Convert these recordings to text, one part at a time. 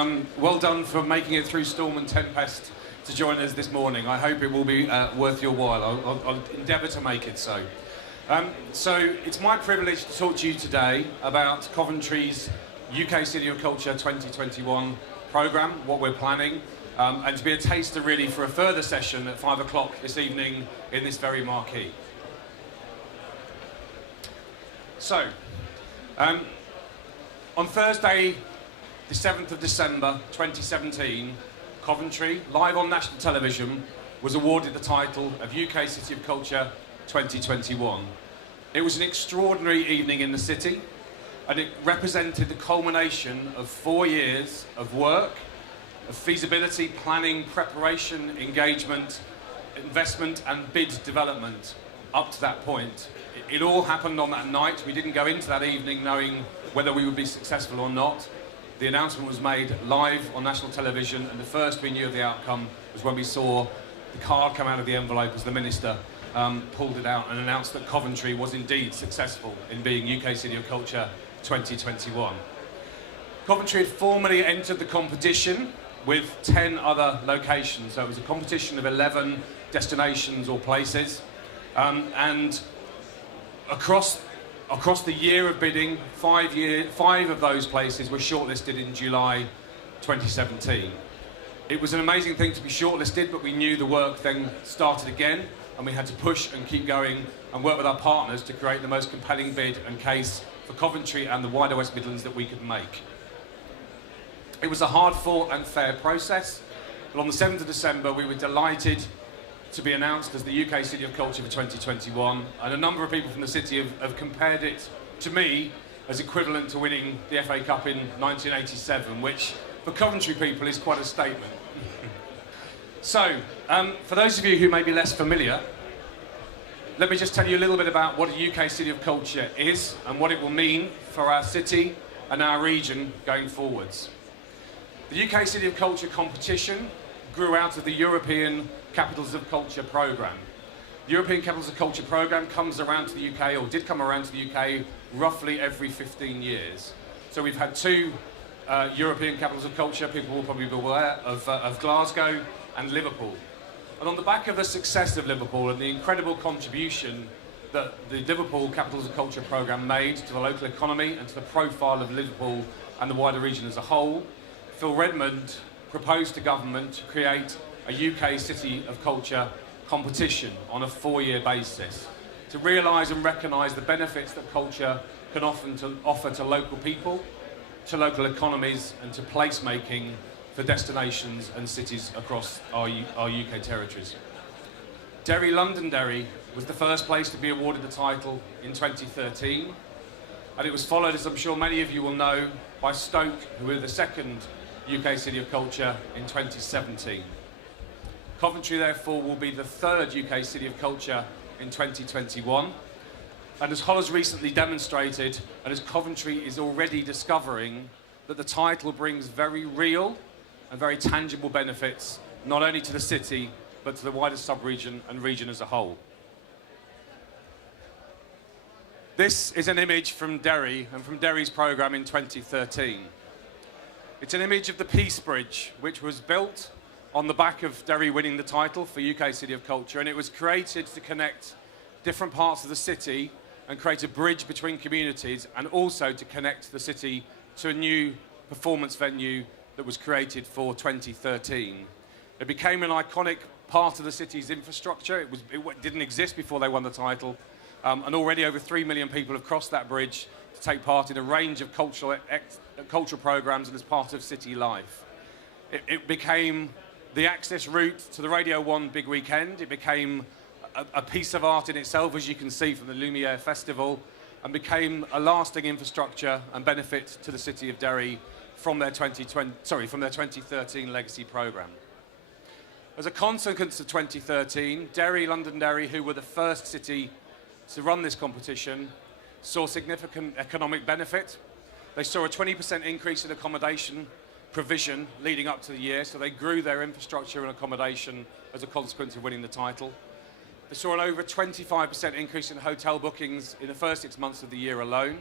Well done for making it through storm and tempest to join us this morning. I hope it will be worth your while. I'll endeavour to make it so. So it's my privilege to talk to you today about Coventry's UK City of Culture 2021 programme, what we're planning, and to be a taster really for a further session at 5 o'clock this evening in this very marquee. So, on Thursday, the 7th of December 2017, Coventry, live on national television, was awarded the title of UK City of Culture 2021. It was an extraordinary evening in the city, and it represented the culmination of 4 years of work, of feasibility, planning, preparation, engagement, investment and bid development up to that point. It all happened on that night. We didn't go into that evening knowing whether we would be successful or not. The announcement was made live on national television, and the first we knew of the outcome was when we saw the card come out of the envelope as the Minister pulled it out and announced that Coventry was indeed successful in being UK City of Culture 2021. Coventry had formally entered the competition with 10 other locations, so it was a competition of 11 destinations or places, and across the year of bidding, 5 of those places were shortlisted in July 2017. It was an amazing thing to be shortlisted, but we knew the work then started again, and we had to push and keep going and work with our partners to create the most compelling bid and case for Coventry and the wider West Midlands that we could make. It was a hard-fought and fair process, but on the 7th of December we were delighted to be announced as the UK City of Culture for 2021, and a number of people from the city have compared it to me as equivalent to winning the FA Cup in 1987, which for Coventry people is quite a statement. So, for those of you who may be less familiar, let me just tell you a little bit about what a UK City of Culture is and what it will mean for our city and our region going forwards. The UK City of Culture competition grew out of the European Capitals of Culture programme. The European Capitals of Culture programme comes around to the UK, or did come around to the UK, roughly every 15 years. So we've had 2 European Capitals of Culture, people will probably be aware of Glasgow and Liverpool. And on the back of the success of Liverpool and the incredible contribution that the Liverpool Capitals of Culture programme made to the local economy and to the profile of Liverpool and the wider region as a whole, Phil Redmond proposed to government to create a UK City of Culture competition on a 4-year basis to realise and recognise the benefits that culture can offer to local people, to local economies and to placemaking for destinations and cities across our UK territories. Londonderry was the first place to be awarded the title in 2013, and it was followed, as I'm sure many of you will know, by Stoke, who were the second UK City of Culture in 2017. Coventry, therefore, will be the 3rd UK City of Culture in 2021. And as Hull has recently demonstrated, and as Coventry is already discovering, that the title brings very real and very tangible benefits, not only to the city, but to the wider sub-region and region as a whole. This is an image from Derry and from Derry's programme in 2013. It's an image of the Peace Bridge, which was built on the back of Derry winning the title for UK City of Culture, and it was created to connect different parts of the city and create a bridge between communities, and also to connect the city to a new performance venue that was created for 2013. It became an iconic part of the city's infrastructure. It didn't exist before they won the title, and already over 3 million people have crossed that bridge to take part in a range of cultural programmes and as part of city life. It became the access route to the Radio 1 big weekend. It became a piece of art in itself, as you can see from the Lumiere Festival, and became a lasting infrastructure and benefit to the city of Derry from their 2013 legacy programme. As a consequence of 2013, Londonderry, who were the first city to run this competition, saw significant economic benefit. They saw a 20% increase in accommodation provision leading up to the year, so they grew their infrastructure and accommodation as a consequence of winning the title. They saw an over 25% increase in hotel bookings in the first 6 months of the year alone.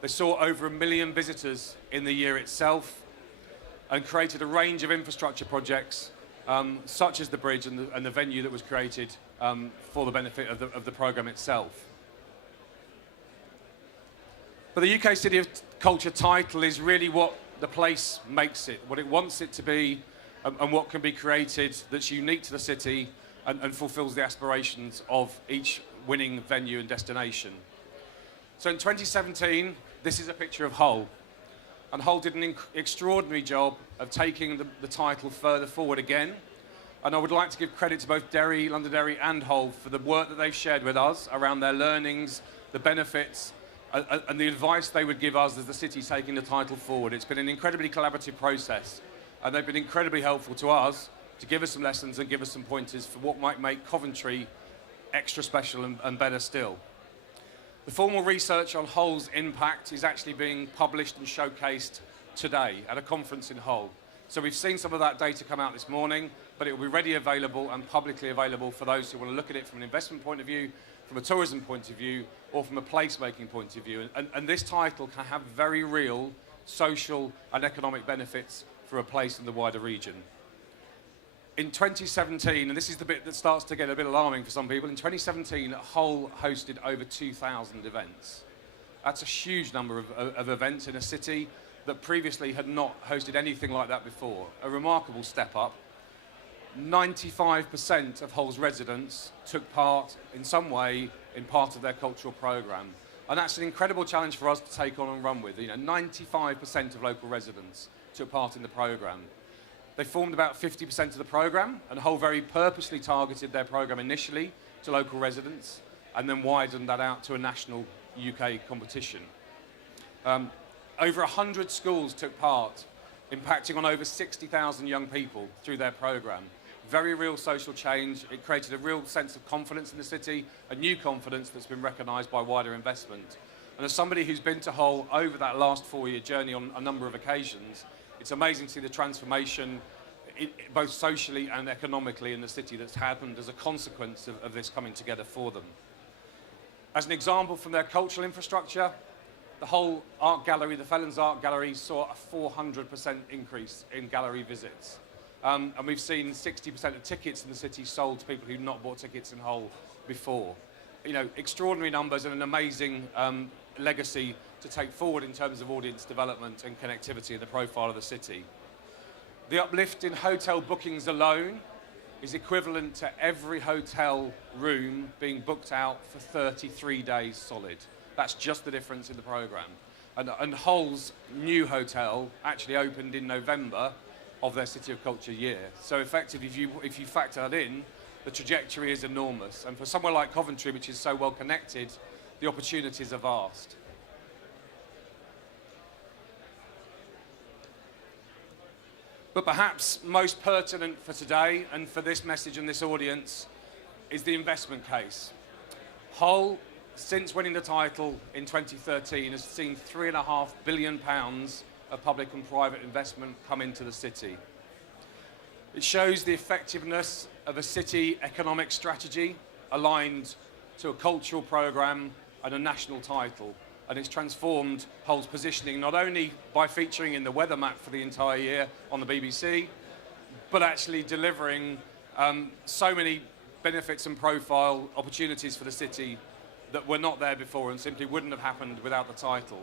They saw over 1 million visitors in the year itself. and created a range of infrastructure projects, such as the bridge and the venue that was created for the benefit of the programme itself. But the UK City of Culture title is really what the place makes it, what it wants it to be, and what can be created that's unique to the city and fulfills the aspirations of each winning venue and destination. So in 2017, this is a picture of Hull. And Hull did an extraordinary job of taking the title further forward again. And I would like to give credit to both Derry, Londonderry and Hull for the work that they've shared with us around their learnings, the benefits, and the advice they would give us as the city taking the title forward. It's been an incredibly collaborative process, and they've been incredibly helpful to us to give us some lessons and give us some pointers for what might make Coventry extra special and better still. The formal research on Hull's impact is actually being published and showcased today at a conference in Hull. So we've seen some of that data come out this morning, but it will be ready available and publicly available for those who want to look at it from an investment point of view, from a tourism point of view, or from a placemaking point of view. And this title can have very real social and economic benefits for a place in the wider region. In 2017, and this is the bit that starts to get a bit alarming for some people, in 2017, Hull hosted over 2,000 events. That's a huge number of events in a city that previously had not hosted anything like that before. A remarkable step up. 95% of Hull's residents took part in some way in part of their cultural programme. And that's an incredible challenge for us to take on and run with. 95% of local residents took part in the programme. They formed about 50% of the programme, and Hull very purposely targeted their programme initially to local residents and then widened that out to a national UK competition. Over 100 schools took part, impacting on over 60,000 young people through their programme. Very real social change. It created a real sense of confidence in the city, a new confidence that's been recognised by wider investment. And as somebody who's been to Hull over that last 4-year journey on a number of occasions, it's amazing to see the transformation, both socially and economically, in the city that's happened as a consequence of this coming together for them. As an example from their cultural infrastructure, the Hull Art Gallery, the Felons Art Gallery, saw a 400% increase in gallery visits. And we've seen 60% of tickets in the city sold to people who've not bought tickets in Hull before. Extraordinary numbers and an amazing legacy to take forward in terms of audience development and connectivity in the profile of the city. The uplift in hotel bookings alone is equivalent to every hotel room being booked out for 33 days solid. That's just the difference in the programme. And Hull's new hotel actually opened in November of their City of Culture year. So effectively, if you factor that in, the trajectory is enormous. And for somewhere like Coventry, which is so well connected, the opportunities are vast. But perhaps most pertinent for today and for this message and this audience is the investment case. Hull, since winning the title in 2013, has seen £3.5 billion of public and private investment come into the city. It shows the effectiveness of a city economic strategy aligned to a cultural programme and a national title. And it's transformed Hull's positioning not only by featuring in the weather map for the entire year on the BBC, but actually delivering so many benefits and profile opportunities for the city that were not there before and simply wouldn't have happened without the title.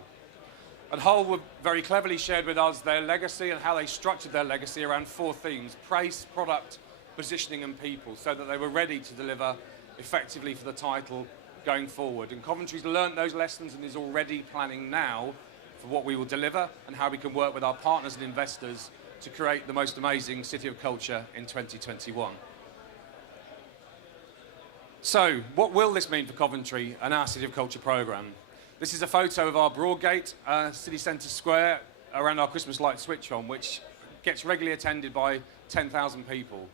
And Hull were very cleverly shared with us their legacy and how they structured their legacy around 4 themes: place, product, positioning and people, so that they were ready to deliver effectively for the title going forward. And Coventry's learnt those lessons and is already planning now for what we will deliver and how we can work with our partners and investors to create the most amazing City of Culture in 2021. So, what will this mean for Coventry and our City of Culture programme? This is a photo of our Broadgate city centre square around our Christmas light switch on, which gets regularly attended by 10,000 people.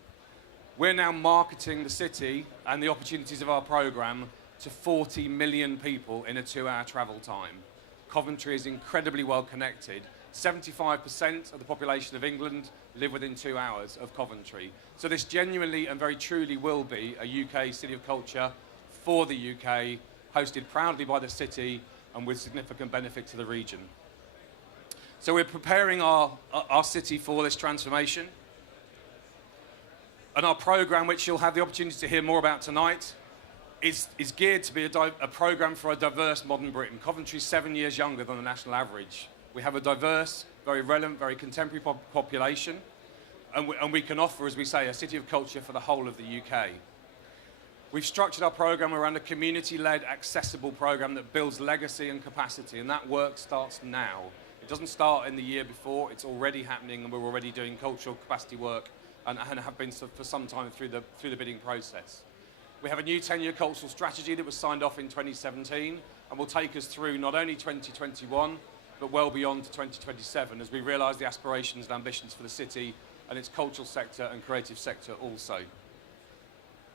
We're now marketing the city and the opportunities of our programme to 40 million people in a 2-hour travel time. Coventry is incredibly well connected. 75% of the population of England live within 2 hours of Coventry. So this genuinely and very truly will be a UK City of Culture for the UK, hosted proudly by the city and with significant benefit to the region. So we're preparing our city for this transformation. And our programme, which you'll have the opportunity to hear more about tonight, is geared to be a programme for a diverse modern Britain. Coventry's 7 years younger than the national average. We have a diverse, very relevant, very contemporary population. And we can offer, as we say, a city of culture for the whole of the UK. We've structured our programme around a community-led, accessible programme that builds legacy and capacity, and that work starts now. It doesn't start in the year before, it's already happening, and we're already doing cultural capacity work and have been for some time through the bidding process. We have a new 10-year cultural strategy that was signed off in 2017 and will take us through not only 2021, but well beyond to 2027 as we realise the aspirations and ambitions for the city and its cultural sector and creative sector also.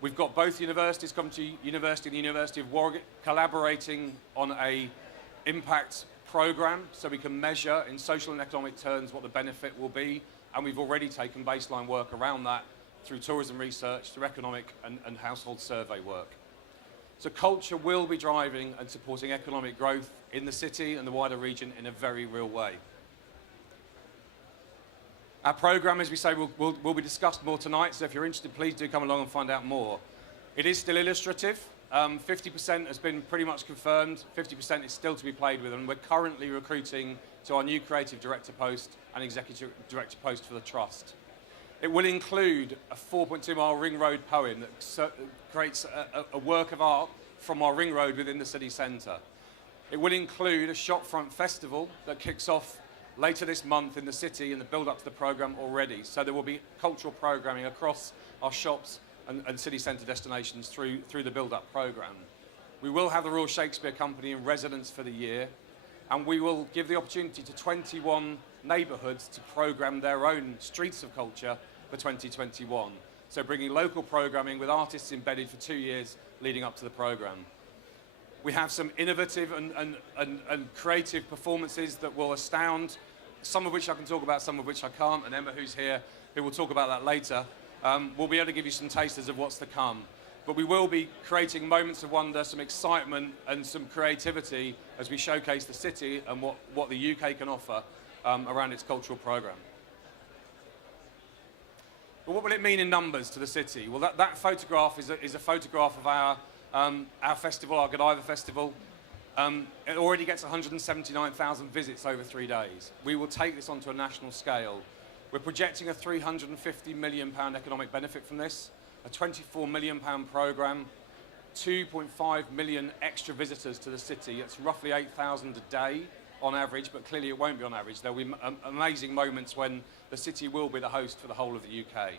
We've got both universities, Coventry University and the University of Warwick, collaborating on a impact programme so we can measure in social and economic terms what the benefit will be, and we've already taken baseline work around that through tourism research, through economic and household survey work. So culture will be driving and supporting economic growth in the city and the wider region in a very real way. Our programme, as we say, will be discussed more tonight, so if you're interested, please do come along and find out more. It is still illustrative. 50% has been pretty much confirmed, 50% is still to be played with, and we're currently recruiting to our new creative director post and executive director post for the Trust. It will include a 4.2-mile ring road poem that creates a work of art from our ring road within the city centre. It will include a shopfront festival that kicks off later this month in the city in the build-up to the programme already. So there will be cultural programming across our shops and city centre destinations through the build-up programme. We will have the Royal Shakespeare Company in residence for the year, and we will give the opportunity to 21 neighbourhoods to programme their own streets of culture for 2021. So bringing local programming with artists embedded for 2 years leading up to the programme. We have some innovative and creative performances that will astound, some of which I can talk about, some of which I can't, and Emma, who's here, who will talk about that later, will be able to give you some tasters of what's to come. But we will be creating moments of wonder, some excitement and some creativity as we showcase the city and what the UK can offer around its cultural programme. But what will it mean in numbers to the city? Well, that photograph is a photograph of our festival, our Godiva Festival. It already gets 179,000 visits over 3 days. We will take this onto a national scale. We're projecting a £350 million economic benefit from this, a £24 million programme, 2.5 million extra visitors to the city. It's roughly 8,000 a day on average, but clearly it won't be on average. There'll be amazing moments when the city will be the host for the whole of the UK.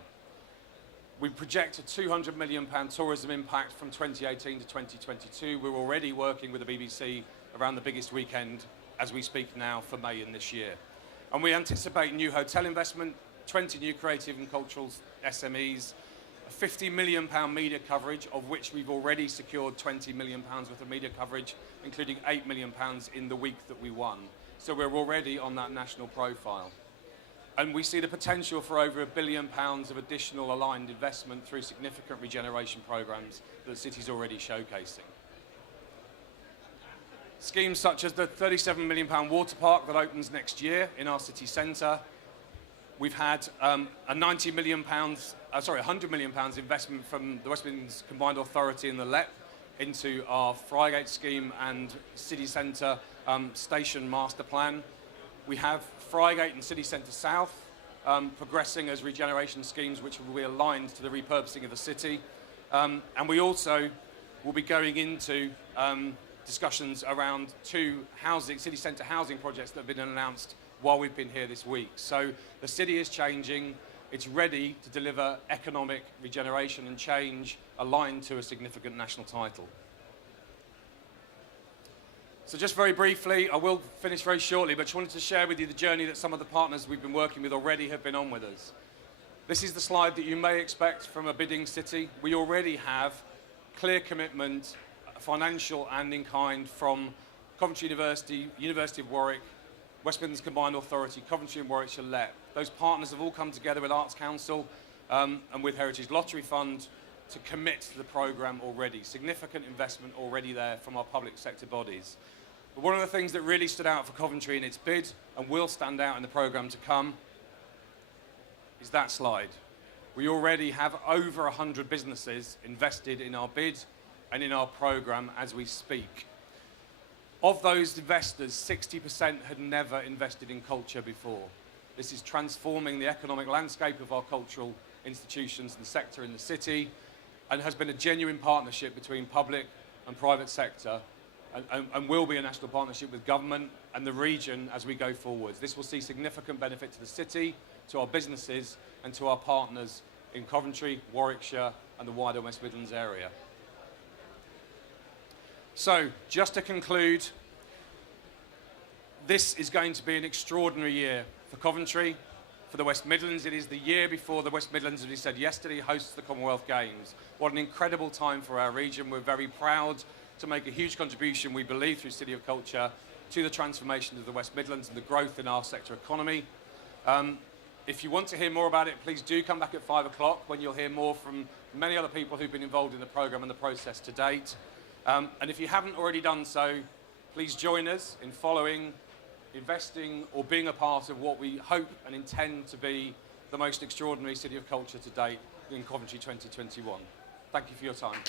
We project a £200 million tourism impact from 2018 to 2022. We're already working with the BBC around the biggest weekend as we speak now for May in this year. And we anticipate new hotel investment, 20 new creative and cultural SMEs, a £50 million media coverage, of which we've already secured £20 million worth of media coverage, including £8 million in the week that we won. So we're already on that national profile. And we see the potential for over £1 billion of additional aligned investment through significant regeneration programmes that the city's already showcasing. Schemes such as the £37 million water park that opens next year in our city centre. We've had a £100 million investment from the West Midlands Combined Authority and the LEP into our Friargate scheme and city centre station master plan. We have Friargate and City Centre South progressing as regeneration schemes which will be aligned to the repurposing of the city. And we also will be going into discussions around 2 city centre housing projects that have been announced while we've been here this week. So the city is changing. It's ready to deliver economic regeneration and change aligned to a significant national title. So just very briefly, I will finish very shortly, but just wanted to share with you the journey that some of the partners we've been working with already have been on with us. This is the slide that you may expect from a bidding city. We already have clear commitment, financial and in kind, from Coventry University, University of Warwick, West Midlands Combined Authority, Coventry and Warwickshire LEP. Those partners have all come together with Arts Council and with Heritage Lottery Fund to commit to the programme already. Significant investment already there from our public sector bodies. But one of the things that really stood out for Coventry in its bid, and will stand out in the programme to come, is that slide. We already have over 100 businesses invested in our bid and in our programme as we speak. Of those investors, 60% had never invested in culture before. This is transforming the economic landscape of our cultural institutions and sector in the city, and has been a genuine partnership between public and private sector, and will be a national partnership with government and the region as we go forwards. This will see significant benefit to the city, to our businesses, and to our partners in Coventry, Warwickshire, and the wider West Midlands area. So, just to conclude, this is going to be an extraordinary year for Coventry, for the West Midlands. It is the year before the West Midlands, as we said yesterday, hosts the Commonwealth Games. What an incredible time for our region. We're very proud to make a huge contribution, we believe, through City of Culture, to the transformation of the West Midlands and the growth in our sector economy. If you want to hear more about it, please do come back at 5 o'clock, when you'll hear more from many other people who've been involved in the programme and the process to date. And if you haven't already done so, please join us in following, investing, or being a part of what we hope and intend to be the most extraordinary City of Culture to date in Coventry 2021. Thank you for your time.